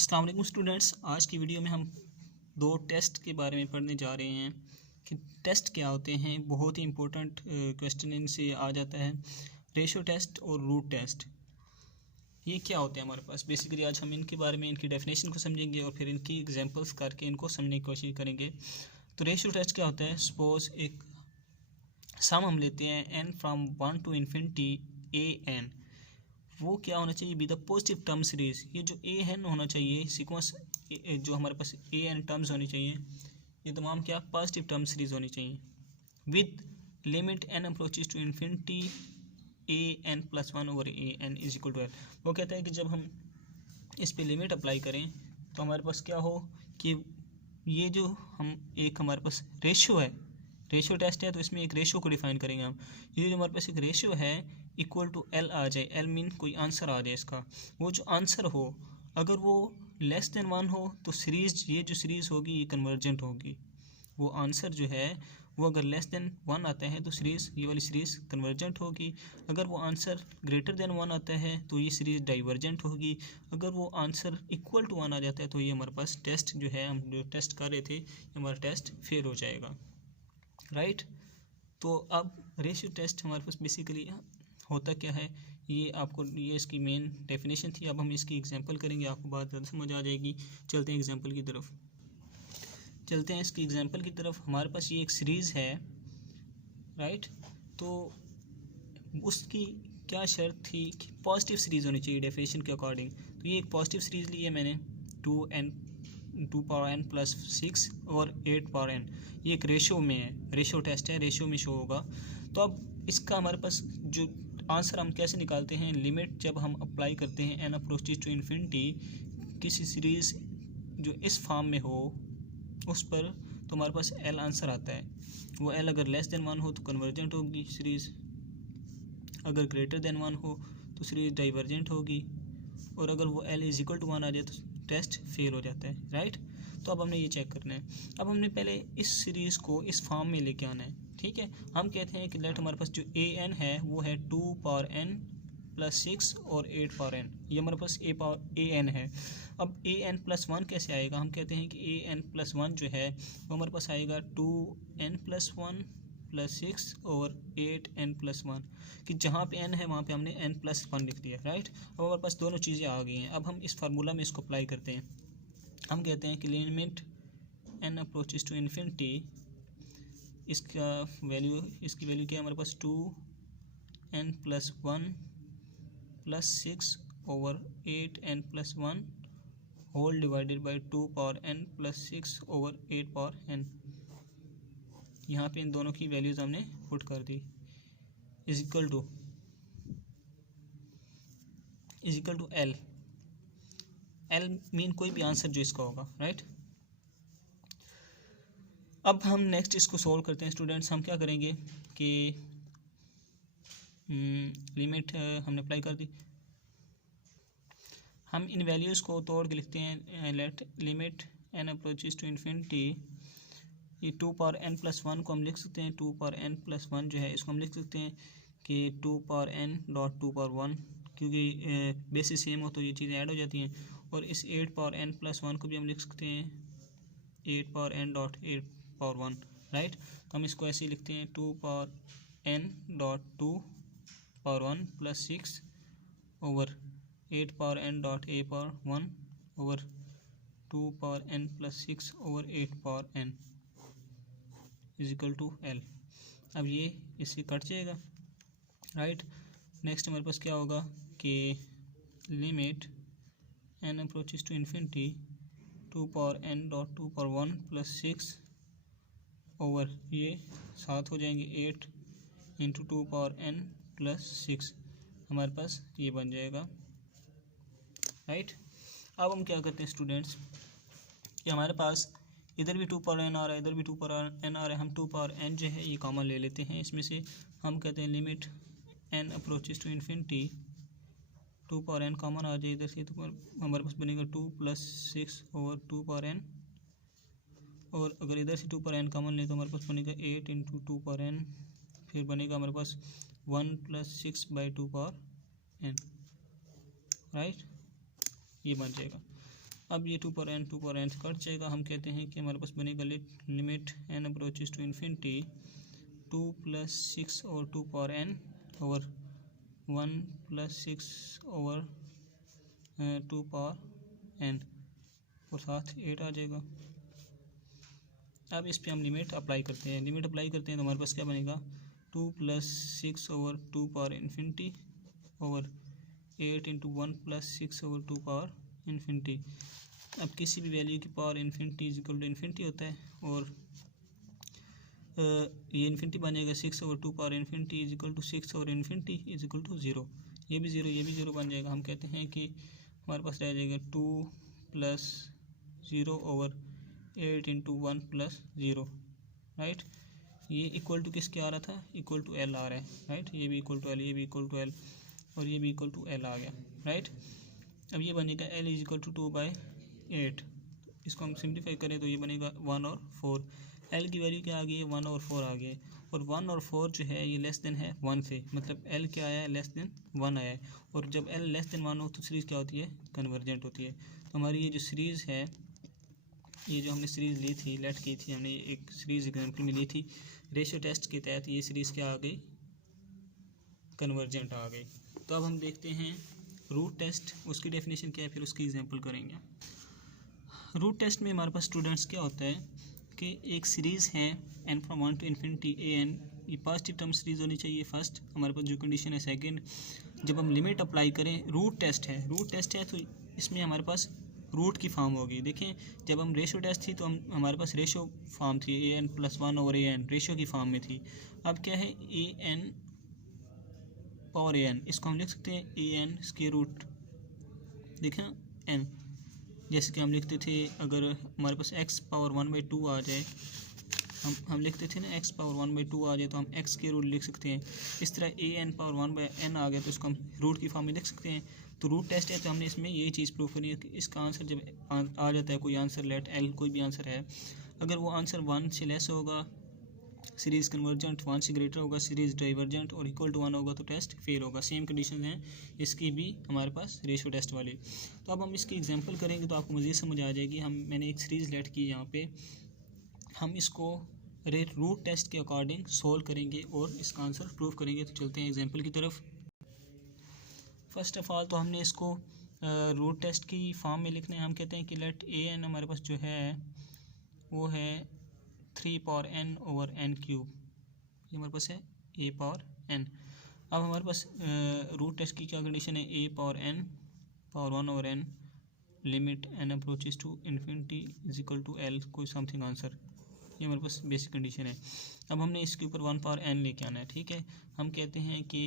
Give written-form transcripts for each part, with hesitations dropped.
अस्सलाम वालेकुम स्टूडेंट्स। आज की वीडियो में हम दो टेस्ट के बारे में पढ़ने जा रहे हैं कि टेस्ट क्या होते हैं। बहुत ही इंपॉर्टेंट क्वेश्चन इनसे आ जाता है, रेशो टेस्ट और रूट टेस्ट। ये क्या होते हैं हमारे पास। बेसिकली आज हम इनके बारे में, इनकी डेफिनेशन को समझेंगे और फिर इनकी एग्जांपल्स करके इनको समझने की कोशिश करेंगे। तो रेशो टेस्ट क्या होता है। सपोज एक सम हम लेते हैं n from 1 to infinity an। वो क्या होना चाहिए, be the positive term series. ये जो ए एन होना चाहिए सीक्वेंस, जो हमारे पास ए एन टर्म्स होनी चाहिए, ये तमाम क्या पॉजिटिव टर्म सीरीज होनी चाहिए with limit n approaches to infinity a n plus one over a n is equal to L. वो कहता है कि जब हम इस पे लिमिट अप्लाई करें तो हमारे पास क्या हो कि ये जो हम एक हमारे पास रेशियो है, रेशियो टेस्ट है तो इसमें एक रेशियो को डिफाइन करेंगे हम। ये जो हमारे पास एक रेशियो है इक्वल टू एल आ जाए, एल मीन कोई आंसर आ जाए इसका। वो जो आंसर हो अगर वो लेस देन वन हो तो सीरीज़, ये जो सीरीज़ होगी ये कन्वर्जेंट होगी। वो आंसर जो है वो अगर लेस देन वन आता है तो सीरीज़, ये वाली सीरीज़ कन्वर्जेंट होगी। अगर वो आंसर ग्रेटर देन वन आता है तो ये सीरीज़ डाइवर्जेंट होगी। अगर वो आंसर इक्वल टू वन आ जाता है तो ये हमारे पास टेस्ट जो है, हम जो टेस्ट कर रहे थे, हमारा टेस्ट फेल हो जाएगा। राइट। तो अब रेशियो टेस्ट हमारे पास बेसिकली होता क्या है, ये आपको, ये इसकी मेन डेफिनेशन थी। अब हम इसकी एग्जांपल करेंगे, आपको बात ज़्यादा समझ आ जाएगी। चलते हैं एग्जांपल की तरफ, चलते हैं इसकी एग्जांपल की तरफ। हमारे पास ये एक सीरीज़ है, राइट। तो उसकी क्या शर्त थी कि पॉजिटिव सीरीज़ होनी चाहिए डेफिनेशन के अकॉर्डिंग। तो ये एक पॉजिटिव सीरीज़ ली है मैंने, 2 पावर n प्लस 6 और 8 पावर n। ये एक रेशो में है, रेशो टेस्ट है, रेशो में शो होगा। तो अब इसका हमारे पास जो आंसर हम कैसे निकालते हैं, लिमिट जब हम अप्लाई करते हैं n अप्रोचेज टू इन्फिनिटी किसी सीरीज़ जो इस फॉर्म में हो उस पर, तो हमारे पास l आंसर आता है। वो l अगर लेस देन वन हो तो कन्वर्जेंट होगी सीरीज़, अगर ग्रेटर देन वन हो तो सीरीज़ डाइवर्जेंट होगी, और अगर वो l is equal to one आ जाए तो टेस्ट फेल हो जाता है। राइट। तो अब हमने ये चेक करना है। अब हमने पहले इस सीरीज़ को इस फॉर्म में लेके आना है। ठीक है, हम कहते हैं कि लेट हमारे पास जो ए एन है वो है 2 पावर n प्लस 6 और 8 पावर n। ये हमारे पास ए एन है। अब ए एन प्लस वन कैसे आएगा, हम कहते हैं कि ए एन प्लस वन जो है वो हमारे पास आएगा 2n प्लस वन प्लस 6 और 8n प्लस वन, कि जहाँ पे n है वहाँ पे हमने n प्लस वन लिख दिया। राइट। अब हमारे पास दोनों चीज़ें आ गई हैं। अब हम इस फार्मूला में इसको अप्लाई करते हैं। हम कहते हैं कि limit n approaches to infinity, इसका वैल्यू, इसकी वैल्यू क्या है हमारे पास 2n plus one plus 6 over 8n plus one whole divided by 2 power n plus 6 over 8 power n। यहाँ पे इन दोनों की वैल्यूज़ हमने पुट कर दी, is equal to L. L mean कोई भी आंसर जो इसका होगा। राइट। अब हम नेक्स्ट इसको सॉल्व करते हैं स्टूडेंट्स। हम क्या करेंगे कि लिमिट हमने अप्लाई कर दी, हम इन वैल्यूज़ को तोड़ के लिखते हैं। Let limit n approaches to infinity, ये 2 पावर n प्लस वन को हम लिख सकते हैं, 2 पावर n प्लस वन जो है इसको हम लिख सकते हैं कि 2 power n dot 2 power one, क्योंकि बेसिस सेम हो तो ये चीज़ें ऐड हो जाती हैं। और इस 8 पावर n प्लस वन को भी हम लिख सकते हैं 8 power n dot 8 power one. Right. तो हम इसको ऐसे ही लिखते हैं 2 power n dot 2 power one plus 6 over 8 power n dot a power one over 2 power n plus 6 over 8 power n is equal to L. अब ये इससे कट जाएगा। राइट। नेक्स्ट हमारे पास क्या होगा कि limit n approaches to infinity 2 power n dot 2 power one plus 6 over, ये साथ हो जाएंगे 8 इंटू 2 पावर n प्लस 6, हमारे पास ये बन जाएगा। राइट। अब हम क्या करते हैं स्टूडेंट्स कि हमारे पास इधर भी 2 पावर n आ रहा है, इधर भी 2 पावर n आ रहा है। हम 2 पावर n जो है ये कॉमन ले लेते हैं इसमें से। हम कहते हैं limit n approaches to infinity 2 power n common आ जाए इधर से, तो हमारे पास बनेगा 2 प्लस 6 ओवर 2 पावर n, और अगर इधर से 2 पावर n कॉमन ले तो हमारे पास बनेगा 8 इंटू 2 पावर n, फिर बनेगा हमारे पास 1 plus 6 by 2 power n। Right, ये बन जाएगा। अब ये 2 पावर n कट जाएगा। हम कहते हैं कि हमारे पास बनेगा limit n approaches to infinity 2 + 6 और 2 power n over 1 + 6 over 2 power n और साथ 8 आ जाएगा। अब इस पे हम लिमिट अप्लाई करते हैं। तो हमारे पास क्या बनेगा 2 + 6 over 2 power infinity over 8 × 1 + 6 over 2 power infinity. अब किसी भी वैल्यू की power infinity is equal to infinity होता है और ये इन्फिनिटी बनेगा 6 over 2 power infinity is equal to 6 over infinity is equal to 0। ये भी 0 बन जाएगा। हम कहते हैं कि हमारे पास रह जाएगा 2 + 0 ओवर 8 × 1 + 0, राइट। ये इक्वल टू किसके आ रहा था, इक्वल टू एल आ रहा है, राइट। ये भी इक्वल टू एल, ये भी इक्वल टू एल और ये भी इक्वल टू एल आ गया, राइट। अब ये बनेगा एल इज इक्वल टू 2/8। इसको हम सिंप्लीफाई करें तो ये बनेगा 1 और 4। एल की वैल्यू क्या आ गई है 1 और 4 आ गए और 1 और 4 जो है ये लेस देन है 1 से, मतलब एल क्या आया है लेस देन 1 आया है। और जब एल लेस देन 1 हो तो सीरीज़ क्या होती है, कन्वर्जेंट होती है। तो हमारी ये जो सीरीज़ है, ये जो हमने सीरीज़ ली थी, लेट की थी हमने, एक सीरीज़ एग्जाम्पल में ली थी रेशियो टेस्ट के तहत, ये सीरीज़ क्या आ गई, कन्वर्जेंट आ गई। तो अब हम देखते हैं रूट टेस्ट, उसकी डेफिनेशन क्या है, फिर उसकी एग्जांपल करेंगे। रूट टेस्ट में हमारे पास स्टूडेंट्स क्या होता है कि एक सीरीज़ है n from 1 to infinity an, ये पॉजिटिव टर्म सीरीज़ होनी चाहिए फर्स्ट। हमारे पास जो कंडीशन है सेकंड, जब हम लिमिट अप्लाई करें, रूट टेस्ट है तो इसमें हमारे पास रूट की फॉर्म होगी। देखें जब हम रेशियो टेस्ट थी तो हमारे पास रेशियो फॉर्म थी an + 1 ओवर an, रेशियो की फॉर्म में थी। अब क्या है an पावर an, इसको हम लिख सकते हैं an स्क्वायर रूट, देखें n, जैसे कि हम लिखते थे अगर हमारे पास x पावर 1/2 आ जाए, हम लिखते थे ना x पावर 1/2 आ जाए तो हम x के रूट लिख सकते हैं। इस तरह an पावर 1/n आ गया तो इसको हम रूट की फॉर्म में लिख सकते हैं। तो रूट टेस्ट है तो हमने इसमें यही चीज़ प्रूव करनी है कि इसका आंसर जब आ जाता है, कोई आंसर लेट l कोई भी आंसर है, अगर वो आंसर 1 से लेस होगा सीरीज़ कन्वर्जेंट, 1 से ग्रेटर होगा सीरीज़ डाइवर्जेंट और इक्वल टू 1 होगा तो टेस्ट फेल होगा। सेम कंडीशन हैं इसकी भी हमारे पास रेशियो टेस्ट वाली। तो अब हम इसकी एग्जांपल करेंगे तो आपको मज़ीद समझ आ जाएगी। मैंने एक सीरीज़ लेट की यहाँ पे, हम इसको रूट टेस्ट के अकॉर्डिंग सोल्व करेंगे और इसका आंसर प्रूव करेंगे। तो चलते हैं एग्जाम्पल की तरफ। फर्स्ट ऑफ ऑल तो हमने इसको रूट टेस्ट की फॉर्म में लिखना है। हम कहते हैं कि लेट an हमारे पास जो है वो है 3 power n over n cube, ये हमारे पास है a पावर n। अब हमारे पास रूट टेस्ट की क्या कंडीशन है, a power n power 1 over n limit n approaches to infinity is equal to l कोई समथिंग आंसर, ये हमारे पास बेसिक कंडीशन है। अब हमने इसके ऊपर 1 पावर n लेके आना है, ठीक है। हम कहते हैं कि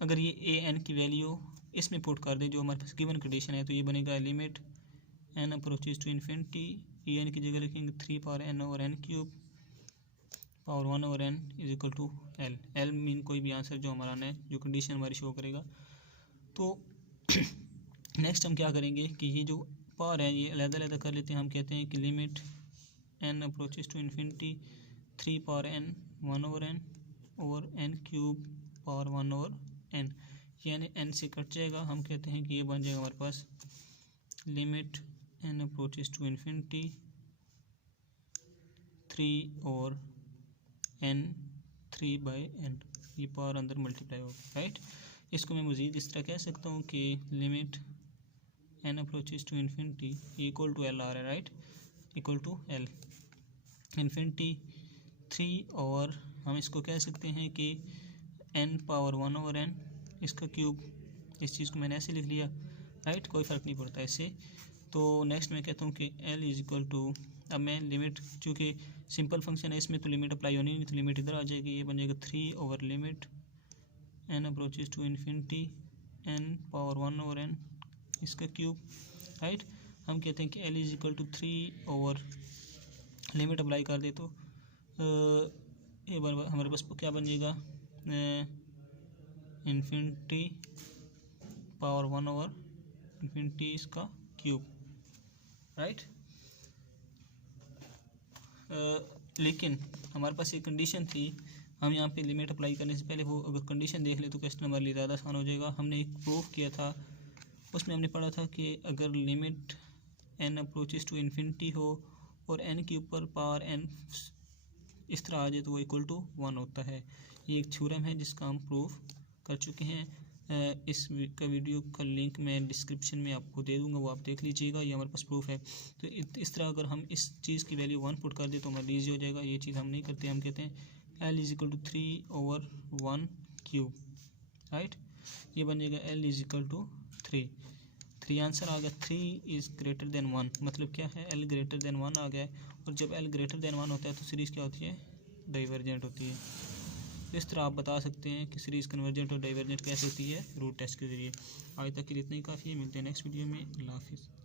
अगर ये a n की वैल्यू इसमें पुट कर दे जो हमारे पास गिवन कंडीशन है, तो ये बनेगा limit n approaches to infinity, a n की जगह लिखेंगे 3 power n over n cube power 1 over n is equal to l। l mean कोई भी आंसर जो हमारा आना है, जो कंडीशन हमारी शो करेगा। तो नेक्स्ट हम क्या करेंगे कि ये जो पावर है ये अलग-अलग कर लेते हैं। हम कहते हैं कि limit n approaches to infinity 3 power n 1 over n cube power 1 over n, यानी n से कट जाएगा। हम कहते हैं कि ये बन जाएगा हमारे पास limit n approaches to infinity 3 और n 3/n, ये पावर अंदर मल्टीप्लाई होगा, राइट। इसको मैं मज़ीद इस तरह कह सकता हूँ कि limit n approaches to infinity equal to l आ रहा है, right, equal to l infinity 3 और हम इसको कह सकते हैं कि n पावर 1 ओवर n इसका क्यूब, इस चीज़ को मैंने ऐसे लिख लिया, राइट, कोई फ़र्क नहीं पड़ता इससे। तो नेक्स्ट मैं कहता हूँ कि l इज इक्वल टू, अब मैं लिमिट, चूँकि सिंपल फंक्शन है इसमें तो लिमिट अप्लाई होनी नहीं, तो लिमिट इधर आ जाएगी, ये बन जाएगा 3 over limit n approaches to infinity n power 1 over n इसका क्यूब, राइट। हम कहते हैं कि l is equal to 3 over limit apply कर दे तो ये हमारे पास क्या बन जाएगा, इन्फिनिटी पावर 1 ओवर इन्फिनिटी इसका क्यूब, राइट। लेकिन हमारे पास एक कंडीशन थी, हम यहाँ पे लिमिट अप्लाई करने से पहले वो अगर कंडीशन देख ले तो क्वेश्चन हमारे लिए ज़्यादा आसान हो जाएगा। हमने एक प्रूफ किया था उसमें हमने पढ़ा था कि अगर limit n approaches to infinity हो और n के ऊपर पावर n इस तरह आ जाए तो वो इक्वल टू 1 होता है। ये एक थ्योरम है जिसका हम प्रूफ कर चुके हैं। इस का वीडियो का लिंक मैं डिस्क्रिप्शन में आपको दे दूंगा, वो आप देख लीजिएगा। ये हमारे पास प्रूफ है। तो इस तरह अगर हम इस चीज़ की वैल्यू 1 पुट कर दें तो हमारा ईजी हो जाएगा। ये चीज़ हम नहीं करते, हम कहते हैं l is equal to 3/1 cube, right. ये बन जाएगा l is equal to 3 answer आ गया। 3 इज़ ग्रेटर देन 1, मतलब क्या है, l ग्रेटर देन 1 आ गया है। और जब l ग्रेटर देन 1 होता है तो सीरीज़ क्या होती है, डाइवर्जेंट होती है। इस तरह आप बता सकते हैं कि सीरीज़ कन्वर्जेंट और डाइवर्जेंट कैसे होती है, रूट टेस्ट के ज़रिए। आज तक के लिए इतना ही काफ़ी है, मिलते हैं नेक्स्ट वीडियो में। अल्लाह हाफिज़।